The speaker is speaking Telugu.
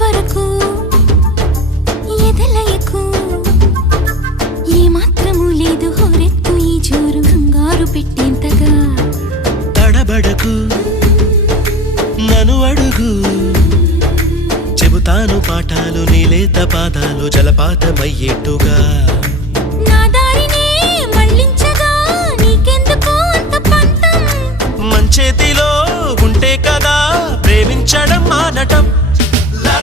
వరకు ఎదలయకు ఏ మాత్రము లేదు హోరెత్తు ఈ జోరు కంగారు పెట్టేంతగా తడబడకు నన్ను అడుగు చెబుతాను పాఠాలు నీలేత పాదాలు జలపాతమయ్యేట్టుగా నా దారినే మళ్ళించగా నీకెందుకు అంత పంతం మంచేతిలో ఉంటే కదా ప్రేమించడం మానటం